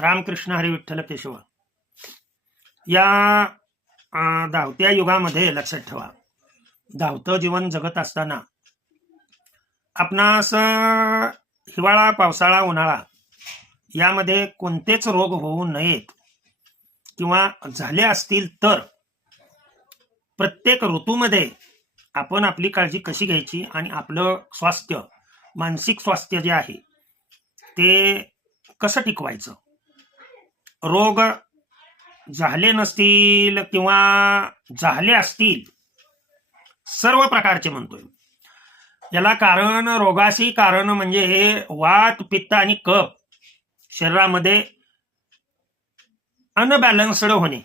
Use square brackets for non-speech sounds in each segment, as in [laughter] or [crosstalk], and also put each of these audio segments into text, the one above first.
रामकृष्ण हरी विठ्ठल केशव या धावत्या युगामध्ये लक्षात ठेवा. धावतं जीवन जगत असताना आपणास हिवाळा पावसाळा उन्हाळा यामध्ये कोणतेच रोग होऊ नयेत किंवा झाले असतील तर प्रत्येक ऋतूमध्ये आपण आपली काळजी कशी घ्यायची आणि आपलं स्वास्थ्य मानसिक स्वास्थ्य जे आहे ते कसं टिकवायचं? रोग झाले नसतील किंवा झाले असतील सर्व प्रकारचे म्हणतोय. याला कारण रोगाशी कारण म्हणजे हे वात पित्त आणि कप शरीरामध्ये अनबॅलन्स्ड होणे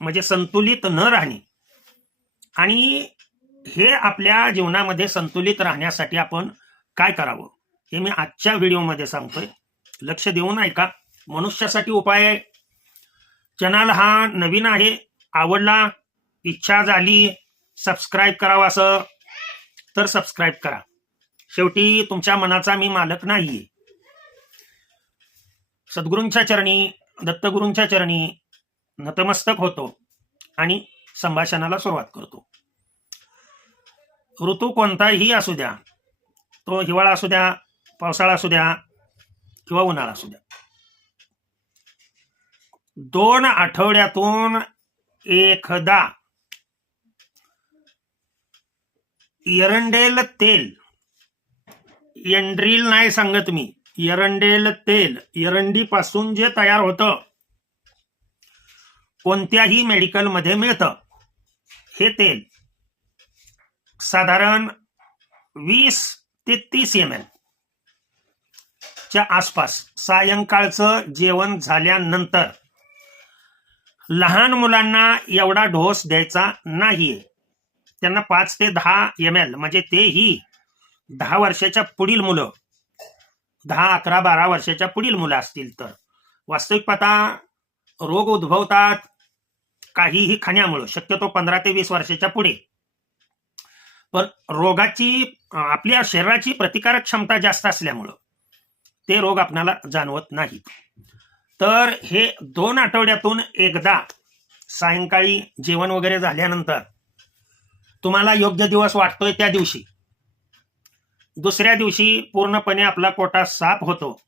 म्हणजे संतुलित न राहणे. आणि हे आपल्या जीवनामध्ये संतुलित राहण्यासाठी आपण काय करावं हे मी आजच्या व्हिडिओमध्ये सांगतोय. लक्ष देऊन ऐका. मनुष्यासाठी उपाय आहे. चॅनल हा नवीन आहे आवडला इच्छा झाली सबस्क्राईब करावं असं तर सबस्क्राईब करा. शेवटी तुमच्या मनाचा मी मालक नाहीये. सद्गुरूंच्या चरणी दत्तगुरूंच्या चरणी नतमस्तक होतो आणि संभाषणाला सुरुवात करतो. ऋतू कोणताही असू द्या तो हिवाळा असू द्या पावसाळा असू द्या किंवा उन्हाळा असू द्या दोन आठवड्यातून एकदा एरंडेल तेल. एंड्रील नाही सांगत मी. एरंडेल तेल. एरंडीपासून जे तयार होतं कोणत्याही मेडिकलमध्ये मिळतं. हे तेल साधारण वीस ते तीस एम एल च्या आसपास सायंकाळचं जेवण झाल्यानंतर लहान मुलांना एवढा डोस द्यायचा नाहीये. त्यांना पाच ते दहा एम एल म्हणजे तेही दहा वर्षाच्या पुढील मुलं. दहा अकरा बारा वर्षाच्या पुढील मुलं असतील तर. वास्तविक पाहता रोग उद्भवतात काहीही खाण्यामुळं. शक्यतो पंधरा ते वीस वर्षाच्या पुढे. पण रोगाची आपल्या शरीराची प्रतिकारक क्षमता जास्त असल्यामुळं ते रोग आपल्याला जाणवत नाहीत. तर हे दोन आठवड्यातून एकदा सायंकाळी जेवण वगैरे झाल्यानंतर तुम्हाला योग्य दिवस वाटतोय त्या दिवशी. दुसऱ्या दिवशी पूर्णपणे आपला कोटा साफ होतो.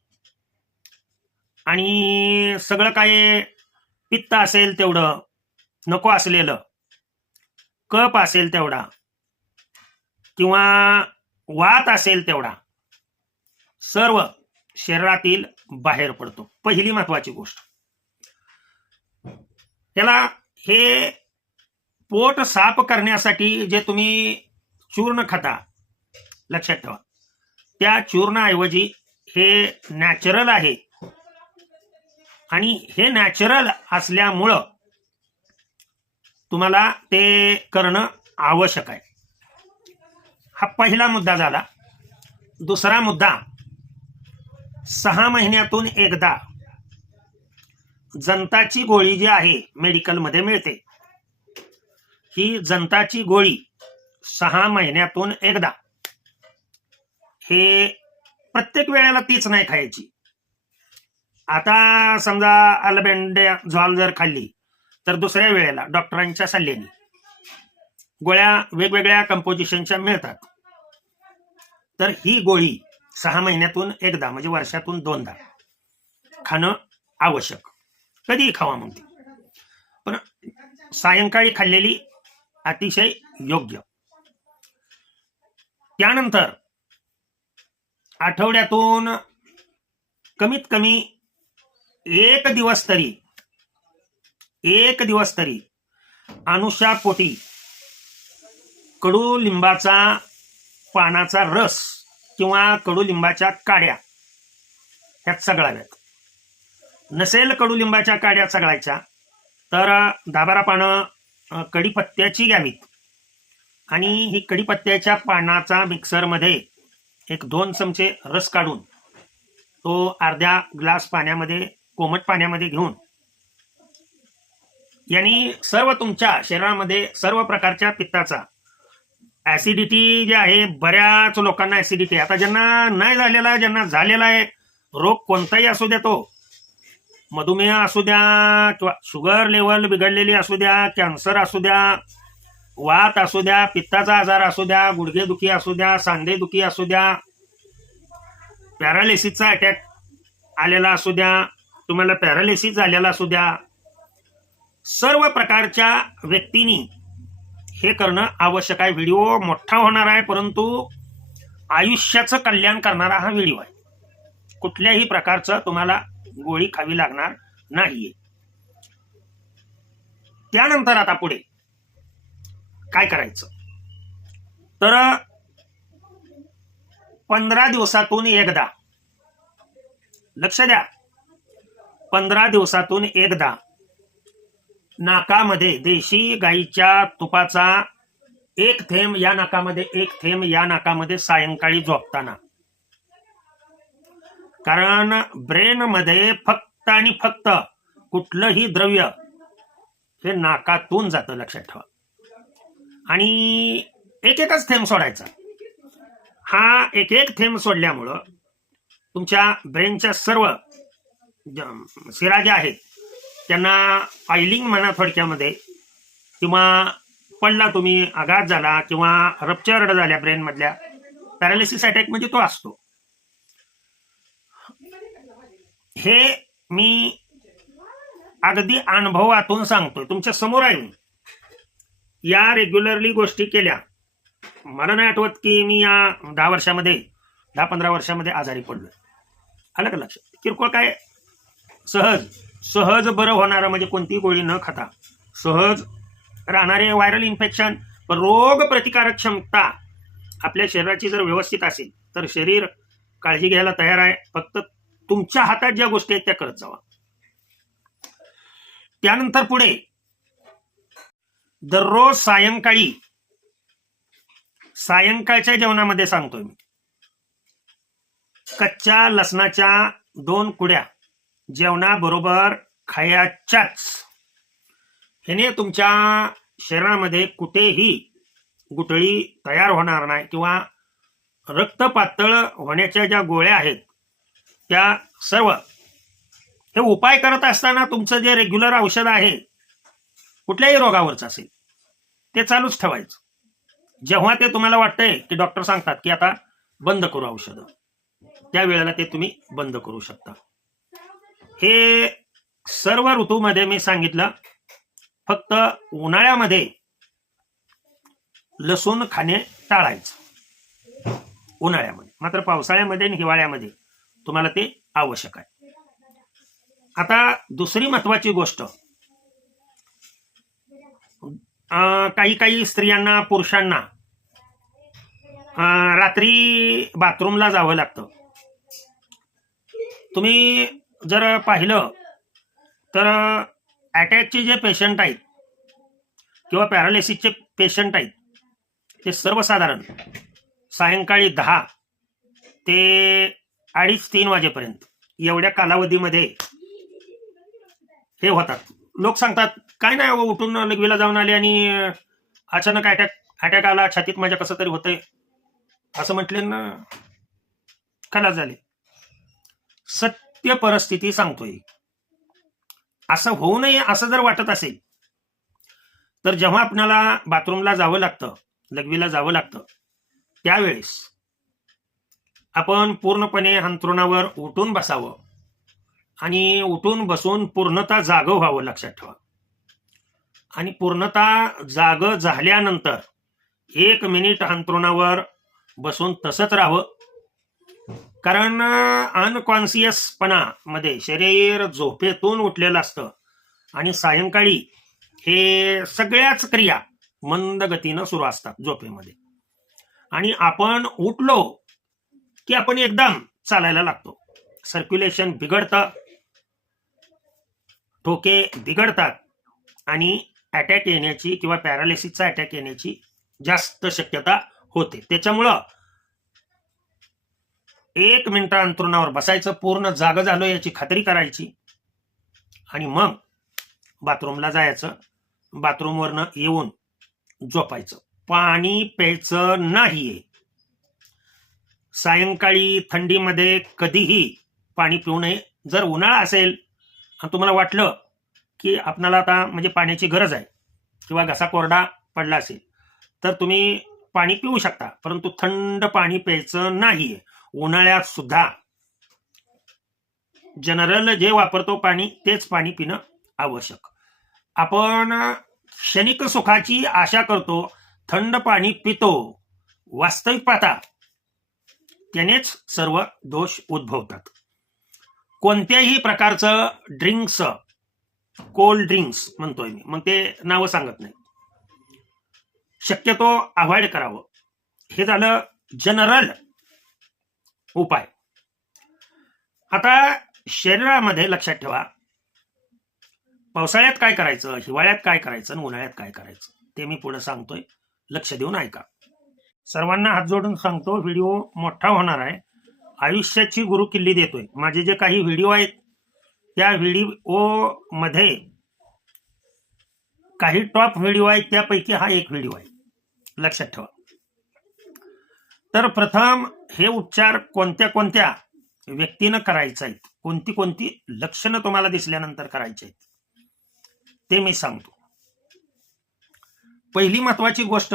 आणि सगळं काय पित्त असेल तेवढं नको असलेलं कप असेल तेवढा किंवा वात असेल तेवढा सर्व शरीरातील बाहेर पडतो. पहिली महत्वाची गोष्ट. त्याला हे पोट साफ करण्यासाठी जे तुम्ही चूर्ण खाता लक्षात ठेवा. त्या चूर्णाऐवजी हे नॅचरल आहे. आणि हे नॅचरल असल्यामुळं तुम्हाला ते करणं आवश्यक आहे. हा पहिला मुद्दा झाला. दुसरा मुद्दा सहा महिन्यातून एकदा जंताची गोळी जी आहे मेडिकलमध्ये मिळते. ही जंताची गोळी सहा महिन्यातून एकदा. हे प्रत्येक वेळेला तीच नाही खायची. आता समजा अल्बेंडे झॉल जर खाल्ली तर दुसऱ्या वेळेला डॉक्टरांच्या सल्ल्याने गोळ्या वेगवेगळ्या कंपोजिशनच्या मिळतात. तर ही गोळी सहा महिन्यातून एकदा म्हणजे वर्षातून दोनदा. खाणं आवश्यक. कधीही खावा म्हणते. पण सायंकाळी खाल्लेली अतिशय योग्य. त्यानंतर आठवड्यातून कमीत कमी एक दिवस तरी एक दिवस तरी अनुषापोटी कडुलिंबाचा पानाचा रस किंवा कडुलिंबाच्या काड्या. ह्यात सगळाव्यात नसेल कडुलिंबाच्या काड्या सगळायच्या तर दाबारा पानं कढीपत्त्याची घ्यावीत आणि ही कढीपत्त्याच्या पानाचा मिक्सरमध्ये एक दोन चमचे रस काढून तो अर्ध्या ग्लास पाण्यामध्ये कोमट पाण्यामध्ये घेऊन यांनी सर्व तुमच्या शरीरामध्ये सर्व प्रकारच्या पित्ताचा ऍसिडिटी जे आहे बऱ्याच लोकांना ऍसिडिटी आता ज्यांना नाही झालेला आहे ज्यांना झालेला आहे रोग कोणताही असू द्या तो. मधुमेह असू द्या किंवा शुगर लेवल बिघडलेली असू द्या कॅन्सर असू द्या वात असू द्या पित्ताचा आजार असू द्या गुडघेदुखी असू द्या सांधेदुखी असू द्या पॅरालिसिसचा अटॅक आलेला असू द्या तुम्हाला पॅरालिसिस झालेला असू द्या. सर्व प्रकारच्या व्यक्तींनी हे करणं आवश्यक आहे. व्हिडिओ मोठा होणार आहे परंतु आयुष्याचं कल्याण करणारा हा व्हिडिओ आहे. कुठल्याही प्रकारचं तुम्हाला गोळी खावी लागणार नाहीये. त्यानंतर आता पुढे काय करायचं? तर पंधरा दिवसातून एकदा लक्ष द्या. पंधरा दिवसातून एकदा नाकामध्ये देशी गाईच्या तुपाचा एक थेंब या नाकामध्ये एक थेंब या नाकामध्ये सायंकाळी झोपताना. कारण ब्रेनमध्ये फक्त आणि फक्त कुठलंही द्रव्य हे नाकातून जातं लक्षात ठेवा. आणि एक एकच थेंब सोडायचा. हा एक एक थेंब सोडल्यामुळं तुमच्या ब्रेनच्या सर्व ज- शिरा ज्या आहेत त्यांना फायलिंग म्हणा थोडक्यामध्ये किंवा पडला तुम्ही आघात झाला किंवा रप्चर्ड झाल्या ब्रेनमधल्या पॅरालिसिस अटॅक म्हणजे तो असतो. हे मी अगदी अनुभवातून सांगतोय. तुमच्यासमोर आहे या रेग्युलरली गोष्टी केल्या. मला नाही आठवत की मी या दहा वर्षामध्ये दहा पंधरा वर्षामध्ये आजारी पडलो आलं का लक्षात? किरकोळ काय? सहज. सहज बरं होणारं म्हणजे कोणतीही गोळी न खाता. सहज राहणारे व्हायरल इन्फेक्शन पण रोग प्रतिकारक क्षमता आपल्या शरीराची जर व्यवस्थित असेल तर शरीर काळजी घ्यायला तयार आहे. फक्त तुमच्या हातात ज्या गोष्टी आहेत त्या करत जावा. त्यानंतर पुढे दररोज सायंकाळी सायंकाळच्या जेवणामध्ये सांगतोय मी. कच्च्या लसणाच्या दोन कुड्या. जेवणाबरोबर खायच्याच. ह्याने तुमच्या शरीरामध्ये कुठेही गुटळी तयार होणार नाही किंवा रक्त पातळ होण्याच्या ज्या गोळ्या आहेत त्या सर्व हे उपाय करत असताना तुमचं जे रेग्युलर औषध आहे कुठल्याही रोगावरचं असेल ते चालूच ठेवायचं. जेव्हा ते तुम्हाला वाटतंय की डॉक्टर सांगतात की आता बंद करू औषधं त्यावेळेला ते तुम्ही बंद करू शकता. हे सर्व ऋतूमध्ये मी सांगितलं. फक्त उन्हाळ्यामध्ये लसूण खाणे टाळायचं. उन्हाळ्यामध्ये. मात्र पावसाळ्यामध्ये आणि हिवाळ्यामध्ये तुम्हाला ते आवश्यक आहे. आता दुसरी महत्वाची गोष्ट. अं, काही काही स्त्रियांना पुरुषांना अं, रात्री बाथरूमला जावं लागतं. तुम्ही जर पाहिलं तर अटॅकचे जे पेशंट आहेत किंवा पॅरालिसिसचे पेशंट आहेत ते सर्वसाधारण सायंकाळी दहा ते अडीच तीन वाजेपर्यंत एवढ्या कालावधीमध्ये हे होतात. लोक सांगतात काय नाही उठून लघवीला जाऊन आले आणि अचानक अटॅक अटॅक आला छातीत माझ्या कसं तरी होतंय. असं म्हटले ना खलास झाले. सत्य परिस्थिती सांगतोय. असं होऊ नये असं जर वाटत असेल तर जेव्हा आपल्याला बाथरूमला जावं लागतं लघवीला जावं लागतं त्यावेळेस आपण पूर्णपणे अंतरुणावर उठून बसावं आणि उठून बसून पूर्णता जागं व्हावं लक्षात ठेवा. आणि पूर्णता जाग झाल्यानंतर एक मिनिट अंतरुणावर बसून तसंच राहावं. कारण अनकॉन्सियसपणा मध्ये शरीर झोपेतून उठलेलं असतं. आणि सायंकाळी हे सगळ्याच क्रिया मंद गतीनं सुरू असतात झोपेमध्ये. आणि आपण उठलो की आपण एकदम चालायला लागतो. सर्क्युलेशन बिघडतं. ठोके बिघडतात. आणि अटॅक येण्याची किंवा पॅरालिसिसचा अटॅक येण्याची जास्त शक्यता होते. त्याच्यामुळं एक मिनिट अंतरुणावर बसायचं पूर्ण जाग झालो याची खात्री करायची. आणि मग बाथरूमला जायचं बाथरूमवरनं येऊन झोपायचं. पाणी प्यायचं नाहीये. सायंकाळी थंडीमध्ये कधीही पाणी पिऊ नये. जर उन्हाळा असेल आणि तुम्हाला वाटलं की आपणाला आता म्हणजे पाण्याची गरज आहे किंवा घसा कोरडा पडला असेल तर तुम्ही पाणी पिऊ शकता परंतु थंड पाणी प्यायचं नाहीये. उन्हाळ्यात सुद्धा. जनरल जे वापरतो पाणी तेच पाणी पिणं आवश्यक. आपण क्षणिक सुखाची आशा करतो थंड पाणी पितो वास्तविक पाहता त्यानेच सर्व दोष उद्भवतात. कोणत्याही प्रकारचं ड्रिंक्स कोल्ड ड्रिंक्स म्हणतोय मी मग ते नावं सांगत नाही. शक्यतो अवॉइड करावं. हे झालं जनरल उपाय. आता शरीरामध्ये लक्षात ठेवा. पावसाळ्यात काय करायचं हिवाळ्यात काय करायचं आणि उन्हाळ्यात काय करायचं ते मी पुढे सांगतोय. लक्ष देऊन ऐका. सर्वांना हात जोडून सांगतो व्हिडिओ मोठा होणार आहे. आयुष्याची गुरु किल्ली देतोय. माझे जे काही व्हिडिओ आहेत त्या व्हिडिओमध्ये काही टॉप व्हिडिओ आहेत त्यापैकी हा एक व्हिडिओ आहे. लक्षात ठेवा. तर प्रथम हे उपचार कोणत्या कोणत्या व्यक्तीनं करायचं आहेत? कोणती कोणती लक्षणं तुम्हाला दिसल्यानंतर करायची आहेत? ते मी सांगतो. पहिली महत्वाची गोष्ट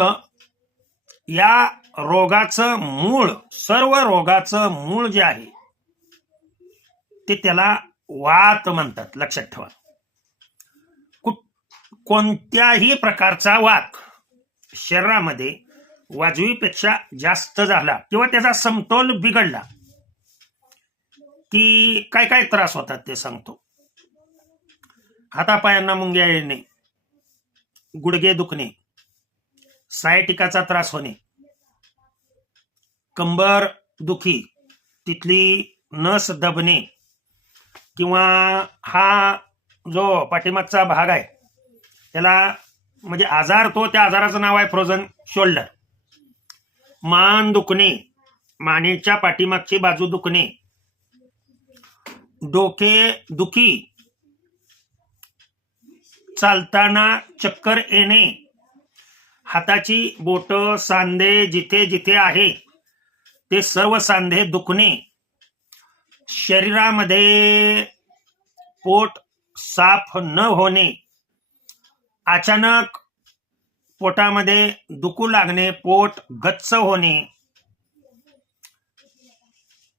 या रोगाचं मूळ सर्व रोगाचं मूळ जे आहे ते त्याला वात म्हणतात लक्षात ठेवा. कोणत्याही प्रकारचा वात शरीरामध्ये वाजवीपेक्षा जास्त झाला किंवा त्याचा समतोल बिघडला. की काय काय त्रास होतात ते सांगतो. हातापायांना मुंग्या येणे गुडघे दुखणे सायटिकाचा त्रास होणे कंबर दुखी तिथली नस दबणे किंवा हा जो पाठीमागचा भाग आहे त्याला म्हणजे आजार तो त्या आजाराचं नाव आहे फ्रोझन शोल्डर. मान दुखणे मानेच्या पाठीमागची बाजू दुखणे. डोके दुखी चालताना चक्कर येणे. हाताची बोट सांधे जिथे जिथे आहे ते सर्व सांधे दुखणे. शरीरामध्ये पोट साफ न होणे. अचानक पोटामध्ये दुखू लागणे पोट गच्च होणे.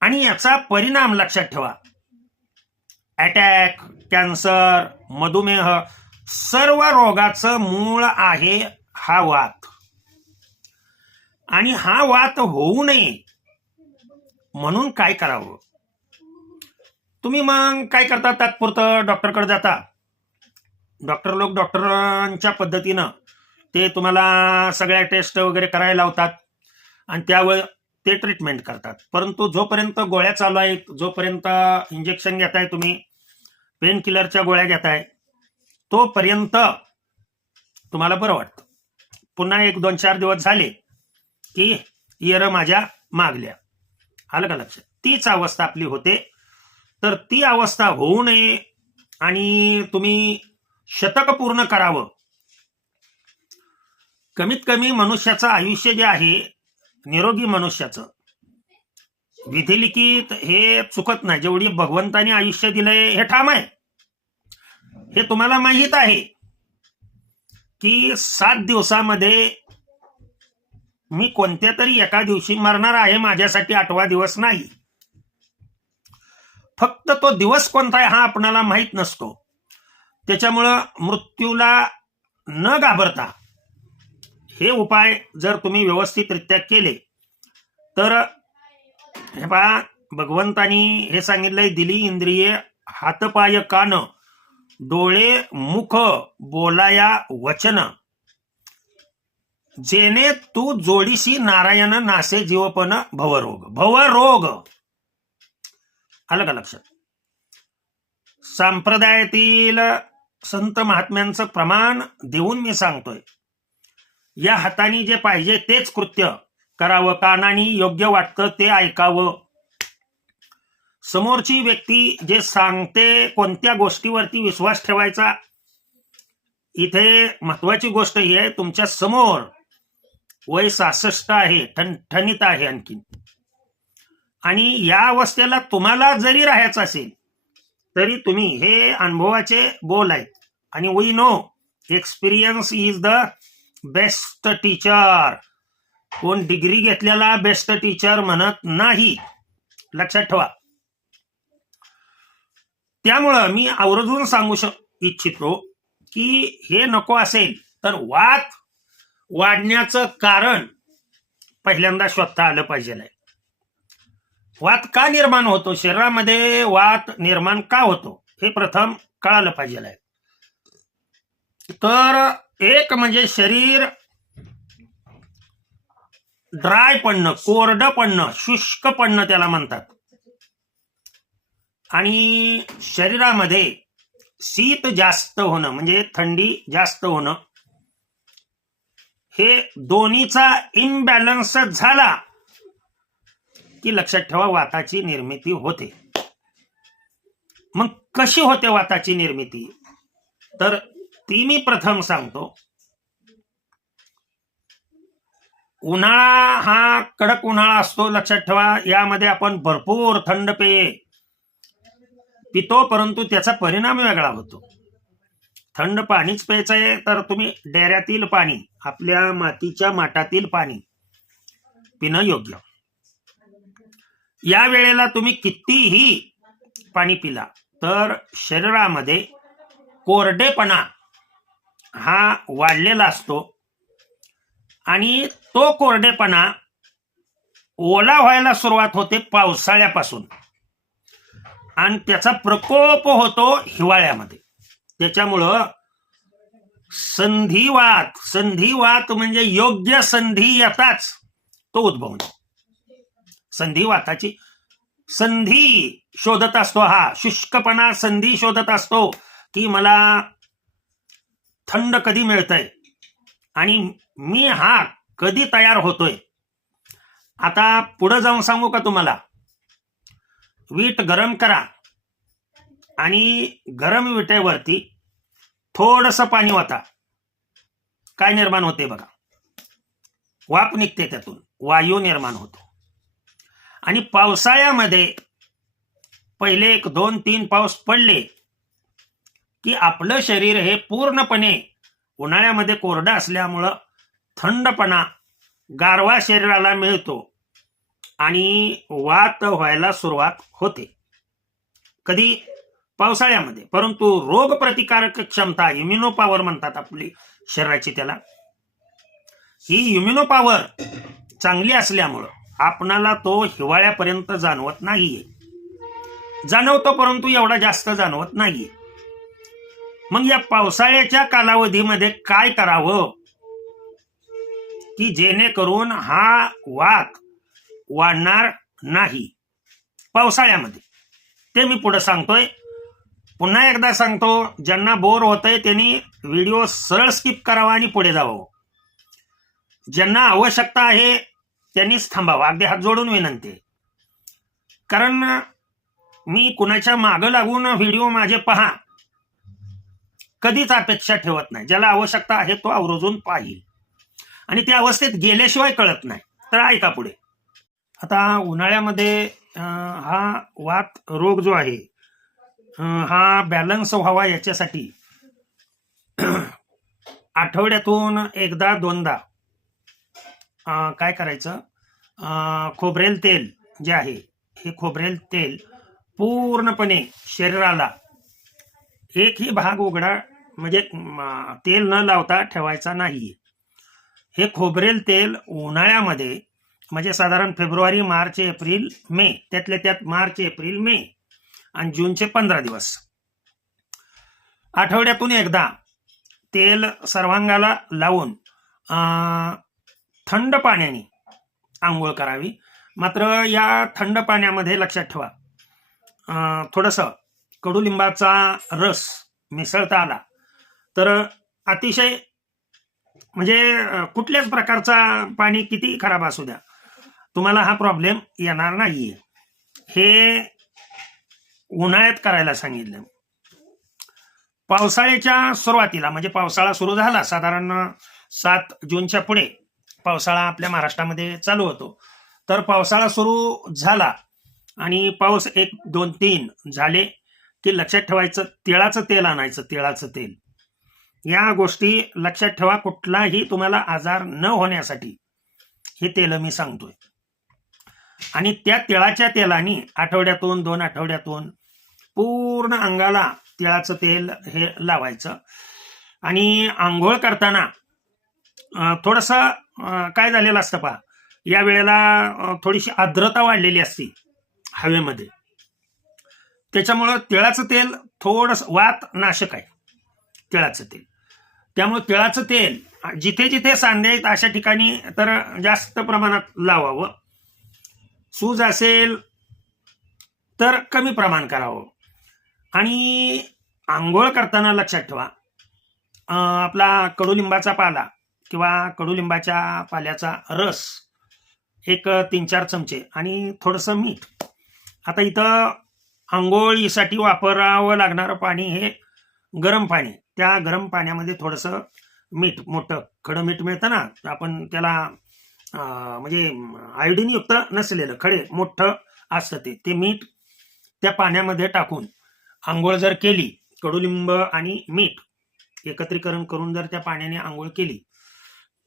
आणि याचा परिणाम लक्षात ठेवा. अटॅक कॅन्सर मधुमेह सर्व रोगाचं मूळ आहे हा वात. आणि हा वात होऊ नये. म्हणून काय करावं? तुम्ही मग काय करता? तात्पुरतं डॉक्टरकडे जाता. डॉक्टर लोक डॉक्टरांच्या पद्धतीनं ते तुम्हाला सगळ्या टेस्ट वगैरे करायला लावतात. आणि त्यावर ते ट्रीटमेंट करतात. परंतु जोपर्यंत गोळ्या चालू आहेत जोपर्यंत इंजेक्शन घेताय तुम्ही पेन किलरच्या गोळ्या घेताय तोपर्यंत तुम्हाला बरं वाटतं. पुन्हा एक दोन चार दिवस झाले की इयर माझ्या मागल्या. आलं का लक्षात? तीच अवस्था आपली होते. तर ती अवस्था होऊ नये आणि तुम्ही शतक पूर्ण करावं. कमीत कमी मनुष्याचं आयुष्य जे आहे निरोगी मनुष्याचं. विधिलिखित हे चुकत नाही. जेवढी भगवंताने आयुष्य दिलंय हे ठाम आहे. हे तुम्हाला माहीत आहे की सात दिवसामध्ये मी कोणत्या तरी एका दिवशी मरणार आहे माझ्यासाठी आठवा दिवस नाही. फक्त तो दिवस कोणता आहे हा आपणाला माहीत नसतो. त्याच्यामुळं मृत्यूला न घाबरता हे उपाय जर तुम्ही व्यवस्थितरित्या केले तर हे पहा भगवंतानी हे सांगितलंय दिली इंद्रिये हातपाय कान डोळे मुख बोलाया वचन. जेने तू जोडीशी नारायण नासे जीवपण भवरोग. भवरोग. आलं का लक्षात? संप्रदायातील संत महात्म्यांचं प्रमाण देऊन मी सांगतोय. या हाताने जे पाहिजे तेच कृत्य करावं. कानाने योग्य वाटतं ते ऐकावं. समोरची व्यक्ती जे सांगते कोणत्या गोष्टीवरती विश्वास ठेवायचा? इथे महत्वाची गोष्ट ही आहे तुमच्यासमोर वय सासष्ट आहे ठणठणीत आहे आणखीन. आणि या अवस्थेला तुम्हाला जरी राहायचं असेल तरी तुम्ही हे अनुभवाचे बोल आहेत. आणि we know experience is the best teacher कोण डिग्री घेतलेला बेस्ट टीचर म्हणत नाही. लक्षात ठेवा. त्यामुळं मी आवर्जून सांगू शक इच्छितो की हे नको असेल तर वाद वाढण्याचं कारण पहिल्यांदा शोधता आलं पाहिजे वाद का निर्माण होतो? शरीरामध्ये वाद निर्माण का होतो? हे प्रथम कळालं पाहिजे तर एक म्हणजे शरीर ड्राय पडणं कोरडं पडणं शुष्क पडणं त्याला म्हणतात. आणि शरीरामध्ये शीत जास्त होणं म्हणजे थंडी जास्त होणं हे दोन्हीचा इम्बॅलन्स झाला की लक्षात ठेवा वाताची निर्मिती होते. मग कशी होते वाताची निर्मिती? तर ती मी प्रथम सांगतो. उन्हाळा हा कडक उन्हाळा असतो लक्षात ठेवा. यामध्ये आपण भरपूर थंड पेय पितो परंतु त्याचा परिणाम वेगळा होतो. थंड पाणीच प्यायचं आहे तर तुम्ही डेऱ्यातील पाणी आपल्या मातीच्या माठातील पाणी पिणं योग्य. या वेळेला तुम्ही कितीही पाणी पिला तर शरीरामध्ये कोरडेपणा हा वाढलेला असतो. आणि तो कोरडेपणा ओला व्हायला सुरुवात होते पावसाळ्यापासून. आणि त्याचा प्रकोप होतो हिवाळ्यामध्ये. त्याच्यामुळं संधिवात संधिवात म्हणजे योग्य संधी येताच तो उद्भवतो संधिवाताची संधी शोधत असतो हा शुष्कपणा संधी शोधत असतो की मला थंड कधी मिळतंय? आणि मी हा कधी तयार होतोय? आता पुढं जाऊन सांगू का तुम्हाला? वीट गरम करा आणि गरम विटेवरती थोडस पाणी वाता काय निर्माण होते बघा? वाफ निघते त्यातून. वायू निर्माण होतो. आणि पावसाळ्यामध्ये पहिले एक दोन तीन पाऊस पडले की आपलं शरीर हे पूर्णपणे उन्हाळ्यामध्ये कोरडं असल्यामुळं थंडपणा गारवा शरीराला मिळतो आणि वात व्हायला सुरुवात होते. कधी? पावसाळ्यामध्ये. परंतु रोगप्रतिकारक क्षमता इम्युनो पॉवर म्हणतात आपली शरीराची त्याला. ही इम्युनो पॉवर चांगली असल्यामुळं आपणाला तो हिवाळ्यापर्यंत जाणवत नाहीये. जाणवतो परंतु एवढा जास्त जाणवत नाहीये. मग या पावसाळ्याच्या कालावधीमध्ये काय करावं? की जेणेकरून हा वाक वाढणार नाही पावसाळ्यामध्ये. ते मी पुढे सांगतोय. पुन्हा एकदा सांगतो ज्यांना बोर होतंय त्यांनी व्हिडिओ सरळ स्किप करावा आणि पुढे जावं. ज्यांना आवश्यकता आहे त्यांनीच थांबावं. अगदी हात जोडून विनंती. कारण मी कुणाच्या मागं लागून व्हिडिओ माझे पहा. कधीच अपेक्षा ठेवत नाही. ज्याला आवश्यकता आहे तो आवर्जून पाहिल. आणि त्या अवस्थेत गेल्याशिवाय कळत नाही. तर ऐका पुढे. आता उन्हाळ्यामध्ये हा वात रोग जो आहे हा बॅलन्स व्हावा याच्यासाठी [clears throat] आठवड्यातून एकदा दोनदा काय करायचं? खोबरेल तेल जे आहे हे खोबरेल तेल पूर्णपणे शरीराला एकही भाग उघडा म्हणजे तेल न लावता ठेवायचा नाही हे खोबरेल तेल उन्हाळ्यामध्ये म्हणजे साधारण फेब्रुवारी मार्च एप्रिल मे त्यातल्या त्यात मार्च एप्रिल मे आणि जूनचे पंधरा दिवस. आठवड्यातून एकदा तेल सर्वांगाला लावून थंड पाण्याने आंघोळ करावी. मात्र या थंड पाण्यामध्ये लक्षात ठेवा. थोडंसं कडुलिंबाचा रस मिसळता आला तर अतिशय म्हणजे कुठल्याच प्रकारचा पाणी किती खराब असू द्या तुम्हाला हा प्रॉब्लेम येणार नाहीये. हे उन्हाळ्यात करायला सांगितलं. पावसाळ्याच्या सुरुवातीला म्हणजे पावसाळा सुरू झाला साधारण सात जूनच्या पुढे पावसाळा आपल्या महाराष्ट्रामध्ये चालू होतो. तर पावसाळा सुरू झाला आणि पाऊस एक दोन तीन झाले. की लक्षात ठेवायचं तिळाचं तेल आणायचं तिळाचं तेल. या गोष्टी लक्षात ठेवा कुठलाही तुम्हाला आजार न होण्यासाठी. हे तेल मी सांगतोय. आणि त्या तिळाच्या तेलाने आठवड्यातून दोन आठवड्यातून पूर्ण अंगाला तिळाचं तेल हे लावायचं. आणि आंघोळ करताना थोडंसं काय झालेलं असतं पहा. या वेळेला थोडीशी आर्द्रता वाढलेली असते हवेमध्ये. त्याच्यामुळं तिळाचं तेल थोडंसं वात नाशक आहे. तिळाचं तेल. त्यामुळं तिळाचं तेल जिथे जिथे सांधे आहेत अशा ठिकाणी तर जास्त प्रमाणात लावावं. सूज असेल तर कमी प्रमाण करावं. आणि आंघोळ करताना लक्षात ठेवा. आपला कडुलिंबाचा पाला किंवा कडुलिंबाच्या पाल्याचा रस एक तीन चार चमचे आणि थोडंसं मीठ. आता इथं आंघोळीसाठी वापरावं लागणारं पाणी हे गरम पाणी. त्या गरम पाण्यामध्ये थोडंसं मीठ मोठं खडं मीठ मिळतं ना आपण त्याला म्हणजे आयोडीनयुक्त नसलेलं खडे मोठं असतं ते. ते मीठ त्या पाण्यामध्ये टाकून आंघोळ जर केली कडुलिंब आणि मीठ एकत्रीकरण करून जर त्या पाण्याने आंघोळ केली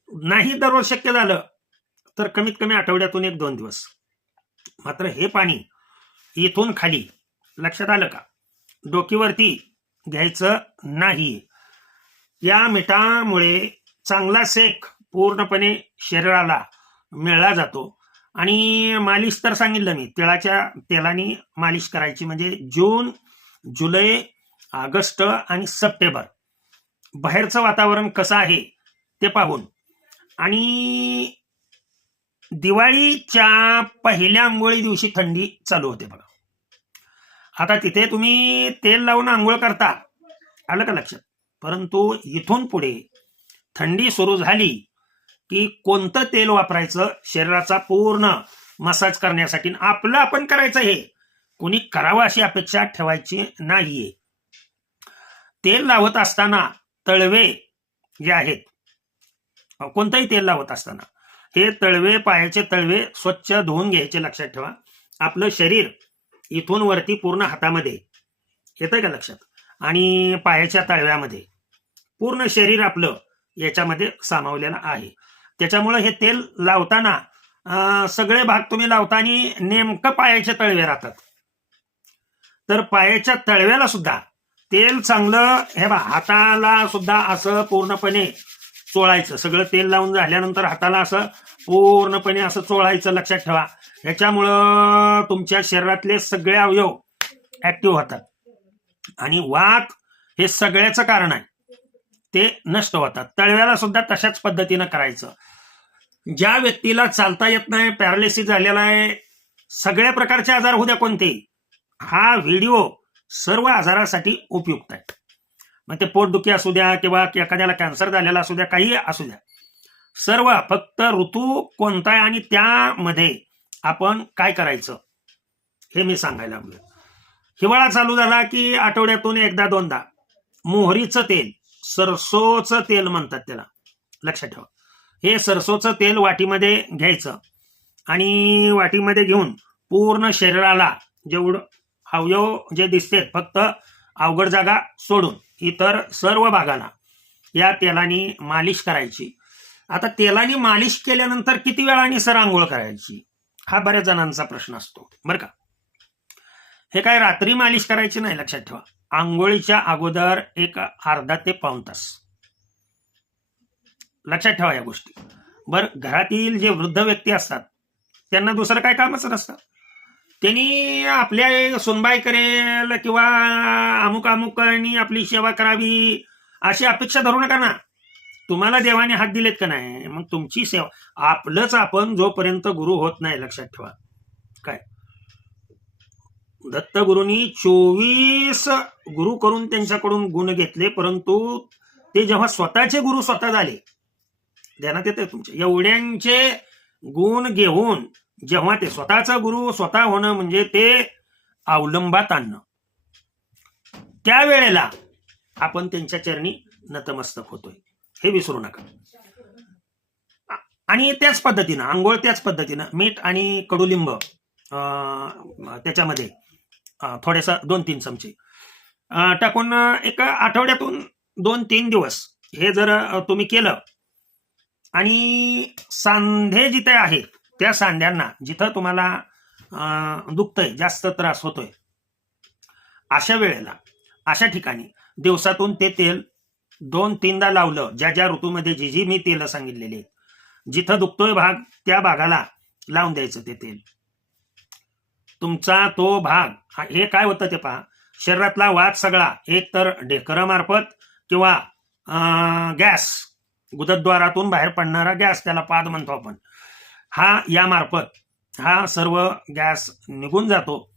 नाही दररोज शक्य झालं तर कमीत कमी आठवड्यातून एक दोन दिवस. मात्र हे पाणी इथून खाली लक्षात आलं का? डोकीवरती घ्यायचं नाही. या मिठामुळे चांगला सेक पूर्णपणे शरीराला मिळला जातो. आणि मालिश तर सांगितलं मी तिळाच्या तेलाने मालिश करायची म्हणजे जून जुलै ऑगस्ट आणि सप्टेंबर. बाहेरचं वातावरण कसं आहे ते पाहून. आणि दिवाळीच्या पहिल्या आंघोळी दिवशी थंडी चालू होते बघा. आता तिथे तुम्ही तेल लावून आंघोळ करता. आलं का लक्षात? परंतु इथून पुढे थंडी सुरू झाली की कोणतं तेल वापरायचं? शरीराचा पूर्ण मसाज करण्यासाठी आपलं आपण करायचं हे. कोणी करावं अशी अपेक्षा ठेवायची नाहीये. तेल लावत असताना तळवे जे आहेत कोणतंही तेल लावत असताना हे तळवे पायाचे तळवे स्वच्छ धुवून घ्यायचे लक्षात ठेवा. आपलं शरीर इथून वरती पूर्ण हातामध्ये. येतंय का लक्षात? आणि पायाच्या तळव्यामध्ये. पूर्ण शरीर आपलं याच्यामध्ये सामावलेलं आहे. त्याच्यामुळं हे तेल लावताना सगळे भाग तुम्ही लावतानी नेमकं पायाच्या तळवे राहतात. तर पायाच्या तळव्याला सुद्धा तेल चांगलं हे बा हाताला सुद्धा असं पूर्णपणे चोळायचं. सगळं तेल लावून झाल्यानंतर हाताला असं पूर्णपणे असं चोळायचं. लक्षात ठेवा. ह्याच्यामुळं तुमच्या शरीरातले सगळे अवयव ऍक्टिव्ह होतात. आणि वात हे सगळ्याचं कारण आहे. ते नष्ट होतात. तळव्याला सुद्धा तशाच पद्धतीनं करायचं. ज्या व्यक्तीला चालता येत नाही पॅरालिसिस झालेला आहे सगळ्या प्रकारचे आजार होऊ द्या कोणते हा व्हिडिओ सर्व आजारासाठी उपयुक्त आहे. मग ते पोटदुखी असू द्या किंवा एखाद्याला कॅन्सर झालेला असू द्या काही असू द्या. सर्व फक्त ऋतू कोणता आहे आणि त्यामध्ये आपण काय करायचं? हे मी सांगायला लागलो हिवाळा चालू झाला की आठवड्यातून एकदा दोनदा मोहरीचं तेल सरसोचं तेल म्हणतात त्याला. लक्षात ठेवा. हे सरसोचं तेल वाटीमध्ये घ्यायचं आणि वाटीमध्ये घेऊन पूर्ण शरीराला जेवढं अवयव जे दिसतेत फक्त अवघड जागा सोडून इतर सर्व भागाला या तेलाने मालिश करायची. आता तेलाने मालिश केल्यानंतर किती वेळाने सर आंघोळ करायची? हा बऱ्याच जणांचा प्रश्न असतो. बरं का? हे काय रात्री मालिश करायची नाही? लक्षात ठेवा. आंघोळीच्या अगोदर एक अर्धा ते पाऊण तास. लक्षात ठेवा या गोष्टी. बर घरातील जे वृद्ध व्यक्ती असतात त्यांना दुसरं काय कामच नसतं. त्यांनी आपल्या सुनबाई करेल किंवा अमुक अमुकांनी आपली सेवा करावी अशी अपेक्षा धरू नका ना. तुम्हाला देवाने हात दिलेत का नाही? मग तुमची सेवा आपलंच आपण जोपर्यंत गुरु होत नाही लक्षात ठेवा. काय? दत्तगुरूंनी चोवीस गुरु करून त्यांच्याकडून गुण घेतले परंतु ते जेव्हा स्वतःचे गुरु स्वतः झाले ध्यानात येते तुमच्या एवढ्यांचे गुण घेऊन जेव्हा ते स्वतःचा गुरु स्वतः होणं म्हणजे ते अवलंबात आणणं. त्यावेळेला आपण त्यांच्या चरणी नतमस्तक होतोय. हे विसरू नका. आणि त्याच पद्धतीनं आंघोळ त्याच पद्धतीनं मीठ आणि कडुलिंब त्याच्यामध्ये थोडेसा दोन तीन चमचे. टाकून एका आठवड्यातून दोन तीन दिवस हे जर तुम्ही केलं आणि सांधे जिथे आहेत त्या सांध्यांना जिथं तुम्हाला दुखतंय जास्त त्रास होतोय अशा वेळेला अशा ठिकाणी दिवसातून ते तेल दोन तीनदा लावलं ज्या ज्या ऋतूमध्ये जी जी मी तेल सांगितलेली आहेत. जिथं दुखतोय भाग त्या भागाला लावून द्यायचं ते तेल. तुमचा तो भाग हा- हे काय होतं ते पहा. शरीरातला वाद सगळा एक तर ढेकरामार्फत किंवा गॅस गुदद्वारातून बाहेर पडणारा गॅस त्याला पाद म्हणतो आपण. हा यामार्फत हा सर्व गॅस निघून जातो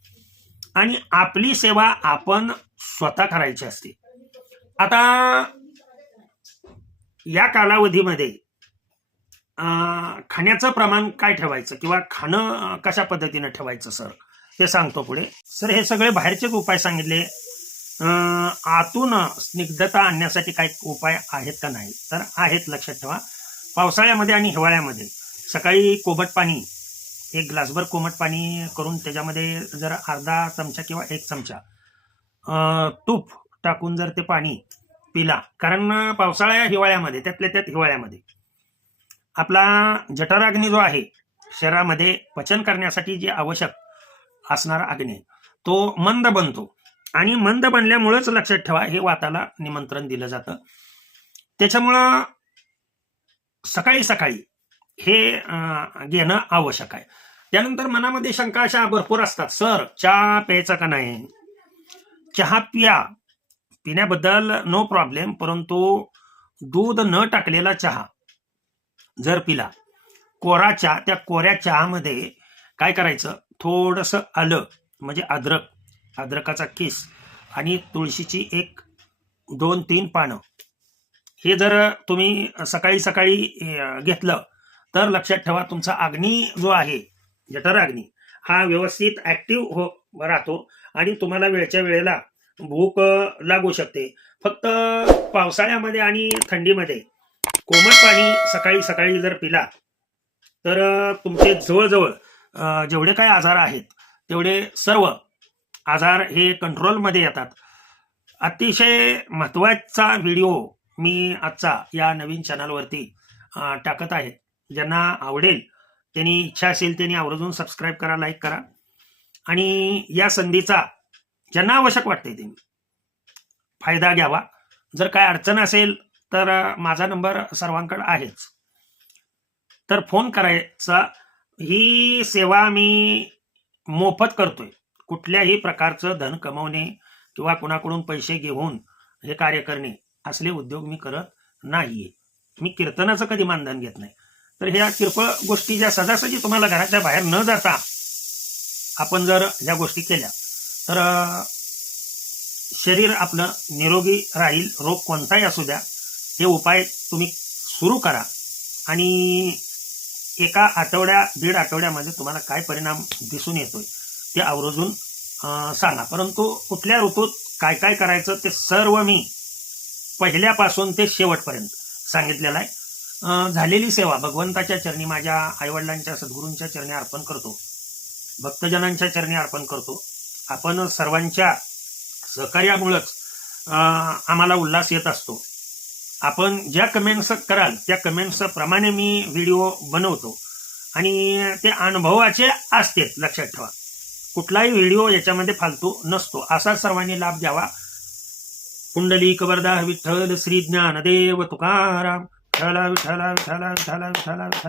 आणि आपली सेवा आपण स्वतः करायची असते. आता या कालावधीमध्ये खाण्याचं प्रमाण काय ठेवायचं? किंवा खाणं कशा पद्धतीनं ठेवायचं सर? ते सांगतो पुढे. सर हे सगळे बाहेरचेच उपाय सांगितले. आतून स्निग्धता आणण्यासाठी काही उपाय आहेत का नाही? तर आहेत लक्षात ठेवा. पावसाळ्यामध्ये आणि हिवाळ्यामध्ये सकाळी कोमट पाणी एक ग्लासभर कोमट पाणी करून त्याच्यामध्ये जर अर्धा चमचा किंवा एक चमचा तूप टाकून जर ते पाणी पिला. कारण पावसाळ्या हिवाळ्यामध्ये त्यातल्या त्यात हिवाळ्यामध्ये आपला जठराग्नी जो आहे शरीरामध्ये पचन करण्यासाठी जे आवश्यक असणारा अग्नी तो मंद बनतो. आणि मंद बनल्यामुळेच लक्षात ठेवा हे वाताला निमंत्रण दिलं जातं. त्याच्यामुळं सकाळी सकाळी हे घेणं आवश्यक आहे. त्यानंतर मनामध्ये शंका अशा भरपूर असतात. सर चहा प्यायचा का नाही? चहा पिया. पिण्याबद्दल नो प्रॉब्लेम परंतु दूध न टाकलेला चहा जर पिला कोरा चहा त्या कोऱ्या चहामध्ये काय करायचं? थोडंसं आलं म्हणजे अद्रक अद्रकाचा किस आणि तुळशीची एक दोन तीन पानं. हे जर तुम्ही सकाळी सकाळी घेतलं तर लक्षात ठेवा तुमचा अग्नी जो आहे जठराग्नी हा व्यवस्थित ॲक्टिव्ह हो राहतो आणि तुम्हाला वेळच्या वेळेला भूक लागू शकते. फक्त पावसाळ्यामध्ये आणि थंडीमध्ये कोमट पाणी सकाळी सकाळी जर पिला तर तुमचे जवळजवळ जेवढे काय आजार आहेत तेवढे सर्व आजार हे कंट्रोलमध्ये येतात. अतिशय महत्त्वाचा व्हिडिओ मी आजचा या नवीन चॅनलवरती टाकत आहे. ज्यांना आवडेल त्यांनी इच्छा असेल त्यांनी आवर्जून सबस्क्राईब करा लाईक करा. आणि या संधीचा ज्यांना आवश्यक वाटते त्यांनी फायदा घ्यावा. जर काय अडचण असेल तर माझा नंबर सर्वांकडे आहेच. तर फोन करायचा. ही सेवा मी मोफत करतोय. कुठल्याही प्रकारचं धन कमवणे किंवा कुणाकडून पैसे घेऊन हे कार्य करणे असले उद्योग मी करत नाहीये. मी कीर्तनाचं कधी मानधन घेत नाही. तर ह्या किरकोळ गोष्टी ज्या सजासजी तुम्हाला घराच्या बाहेर न जाता आपण जर ह्या गोष्टी केल्या तर शरीर आपलं निरोगी राहील रोग कोणताही असू द्या हे उपाय तुम्ही सुरू करा. आणि एका आठवड्या दीड आठवड्यामध्ये तुम्हाला काय परिणाम दिसून येतोय ते आवर्जून सांगा. परंतु कुठल्या ऋतूत काय काय करायचं ते सर्व मी पहिल्यापासून ते शेवटपर्यंत सांगितलेलं आहे. झालेली सेवा भगवंताच्या चरणी माझ्या आईवडिलांच्या सद्गुरूंच्या चरणी अर्पण करतो भक्तजनांच्या चरणी अर्पण करतो आपण सर्वांच्या सहकार्यामुळंच आम्हाला उल्हास येत असतो. आपण ज्या कमेंट्स कराल त्या कमेंट्स प्रमाणे मी व्हिडिओ बनवतो. आणि ते अनुभवाचे असतेच लक्षात ठेवा. कुठलाही व्हिडिओ याच्यामध्ये फालतू नसतो. असा सर्वांनी लाभ घ्यावा. कुंडली कबरदा विठ्ठल श्री ज्ञानदेव तुकाराम. विठ्ठला विठ्ठला विठ्ठला विठ्ठला विठ्ठला.